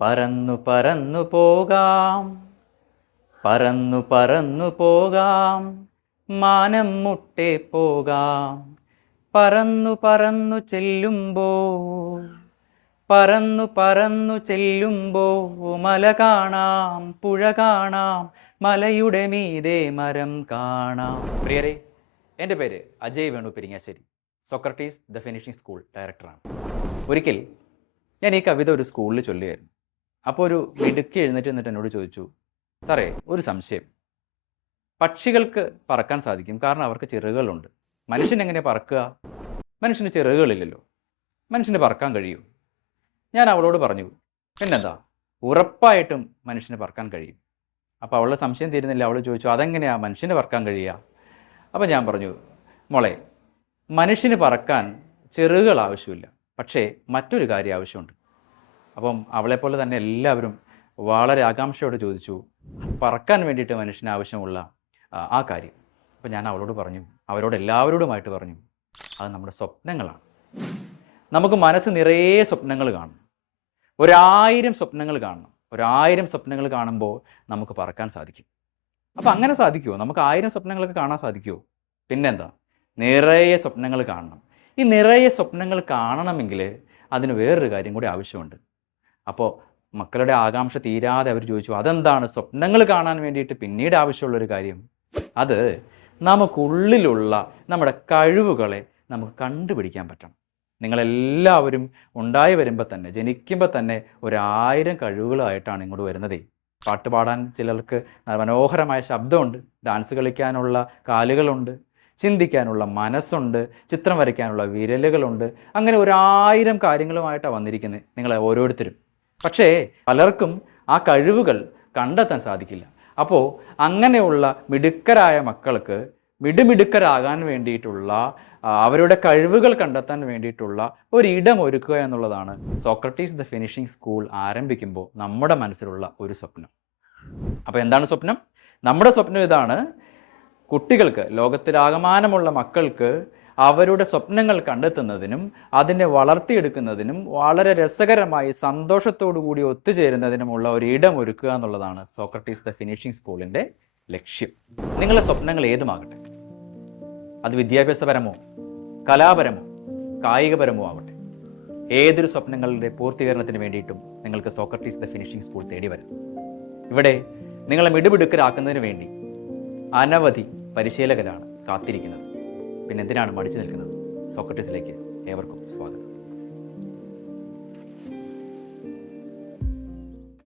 പറന്നു പറന്നു പോകാം, പറന്നു പറന്നു പോകാം, മാനം മുട്ടെ പോകാം. പറന്നു പറന്നു ചെല്ലുമ്പോൾ, പറന്നു പറന്നു ചെല്ലുമ്പോൾ മല കാണാം, പുഴ കാണാം, മലയുടെ മീതെ മരം കാണാം. പ്രിയരെ, എൻ്റെ പേര് Ajay Venu Peringassery, Socrates the finishing school ഡയറക്ടറാണ്. ഒരിക്കൽ ഞാൻ ഈ കവിത ഒരു സ്കൂളിൽ ചൊല്ലുകയായിരുന്നു. അപ്പോൾ ഒരു മിടുക്കി എഴുന്നേറ്റ് എന്നിട്ട് എന്നോട് ചോദിച്ചു, സാറേ ഒരു സംശയം, പക്ഷികൾക്ക് പറക്കാൻ സാധിക്കും കാരണം അവർക്ക് ചിറകുകളുണ്ട്, മനുഷ്യൻ എങ്ങനെ പറക്കുക? മനുഷ്യന് ചിറകുകളില്ലല്ലോ, മനുഷ്യന് പറക്കാൻ കഴിയൂ? ഞാൻ അവളോട് പറഞ്ഞു, പിന്നെന്താ, ഉറപ്പായിട്ടും മനുഷ്യന് പറക്കാൻ കഴിയും. അപ്പോൾ അവളുടെ സംശയം തീരുന്നില്ല. അവൾ ചോദിച്ചു, അതെങ്ങനെയാണ് മനുഷ്യന് പറക്കാൻ കഴിയുക? അപ്പോൾ ഞാൻ പറഞ്ഞു, മോളെ, മനുഷ്യന് പറക്കാൻ ചിറകുകൾ ആവശ്യമില്ല, പക്ഷേ മറ്റൊരു കാര്യം ആവശ്യമുണ്ട്. അപ്പം അവളെപ്പോലെ തന്നെ എല്ലാവരും വളരെ ആകാംക്ഷയോട് ചോദിച്ചു, പറക്കാൻ വേണ്ടിയിട്ട് മനുഷ്യന് ആവശ്യമുള്ള ആ കാര്യം. അപ്പം ഞാൻ അവളോട് പറഞ്ഞു, അവരോട് എല്ലാവരോടുമായിട്ട് പറഞ്ഞു, അത് നമ്മുടെ സ്വപ്നങ്ങളാണ്. നമുക്ക് മനസ്സ് നിറയെ സ്വപ്നങ്ങൾ കാണും, 1000 സ്വപ്നങ്ങൾ കാണണം. 1000 സ്വപ്നങ്ങൾ കാണുമ്പോൾ നമുക്ക് പറക്കാൻ സാധിക്കും. അപ്പം അങ്ങനെ സാധിക്കുമോ? നമുക്ക് 1000 സ്വപ്നങ്ങളൊക്കെ കാണാൻ സാധിക്കുമോ? പിന്നെന്താ, നിറയെ സ്വപ്നങ്ങൾ കാണണം. ഈ നിറയെ സ്വപ്നങ്ങൾ കാണണമെങ്കിൽ അതിന് വേറൊരു കാര്യം കൂടി ആവശ്യമുണ്ട്. അപ്പോൾ മക്കളുടെ ആകാംക്ഷ തീരാതെ അവർ ചോദിച്ചു, അതെന്താണ് സ്വപ്നങ്ങൾ കാണാൻ വേണ്ടിയിട്ട് പിന്നീട് ആവശ്യമുള്ളൊരു കാര്യം? അത് നമുക്കുള്ളിലുള്ള നമ്മുടെ കഴിവുകളെ നമുക്ക് കണ്ടുപിടിക്കാൻ പറ്റണം. നിങ്ങളെല്ലാവരും ഉണ്ടായി വരുമ്പോൾ തന്നെ, ജനിക്കുമ്പോൾ തന്നെ 1000 കഴിവുകളായിട്ടാണ് ഇങ്ങോട്ട് വരുന്നതേ. പാട്ട് പാടാൻ ചിലർക്ക് മനോഹരമായ ശബ്ദമുണ്ട്, ഡാൻസ് കളിക്കാനുള്ള കാലുകളുണ്ട്, ചിന്തിക്കാനുള്ള മനസ്സുണ്ട്, ചിത്രം വരയ്ക്കാനുള്ള വിരലുകളുണ്ട്. അങ്ങനെ 1000 കാര്യങ്ങളുമായിട്ടാണ് വന്നിരിക്കുന്നത് നിങ്ങൾ ഓരോരുത്തരും. പക്ഷേ പലർക്കും ആ കഴിവുകൾ കണ്ടെത്താൻ സാധിക്കില്ല. അപ്പോൾ അങ്ങനെയുള്ള മിടുക്കരായ മക്കൾക്ക് മിടുമിടുക്കരാകാൻ വേണ്ടിയിട്ടുള്ള, അവരുടെ കഴിവുകൾ കണ്ടെത്താൻ വേണ്ടിയിട്ടുള്ള ഒരിടം ഒരുക്കുക എന്നുള്ളതാണ് സോക്രട്ടീസ് ദ ഫിനിഷിംഗ് സ്കൂൾ ആരംഭിക്കുമ്പോൾ നമ്മുടെ മനസ്സിലുള്ള ഒരു സ്വപ്നം. അപ്പോൾ എന്താണ് സ്വപ്നം? നമ്മുടെ സ്വപ്നം ഇതാണ്: കുട്ടികൾക്ക്, ലോകത്തിലാകമാനമുള്ള മക്കൾക്ക് അവരുടെ സ്വപ്നങ്ങൾ കണ്ടെത്തുന്നതിനും അതിനെ വളർത്തിയെടുക്കുന്നതിനും വളരെ രസകരമായി സന്തോഷത്തോടു കൂടി ഒത്തുചേരുന്നതിനുമുള്ള ഒരു ഇടം ഒരുക്കുക എന്നുള്ളതാണ് സോക്രട്ടീസ് ദ ഫിനിഷിംഗ് സ്കൂളിൻ്റെ ലക്ഷ്യം. നിങ്ങളുടെ സ്വപ്നങ്ങൾ ഏതുമാകട്ടെ, അത് വിദ്യാഭ്യാസപരമോ കലാപരമോ കായികപരമോ ആവട്ടെ, ഏതൊരു സ്വപ്നങ്ങളുടെ പൂർത്തീകരണത്തിന് വേണ്ടിയിട്ടും നിങ്ങൾക്ക് സോക്രട്ടീസ് ദ ഫിനിഷിംഗ് സ്കൂൾ തേടി വരാം. ഇവിടെ നിങ്ങളെ മിടുമിടുക്കരാക്കുന്നതിന് വേണ്ടി അനവധി പരിശീലകരാണ് കാത്തിരിക്കുന്നത്. പിന്നെ എന്തിനാണ് മടിച്ചു നിൽക്കുന്നത്? സോക്രട്ടീസിലേക്ക് ഏവർക്കും സ്വാഗതം.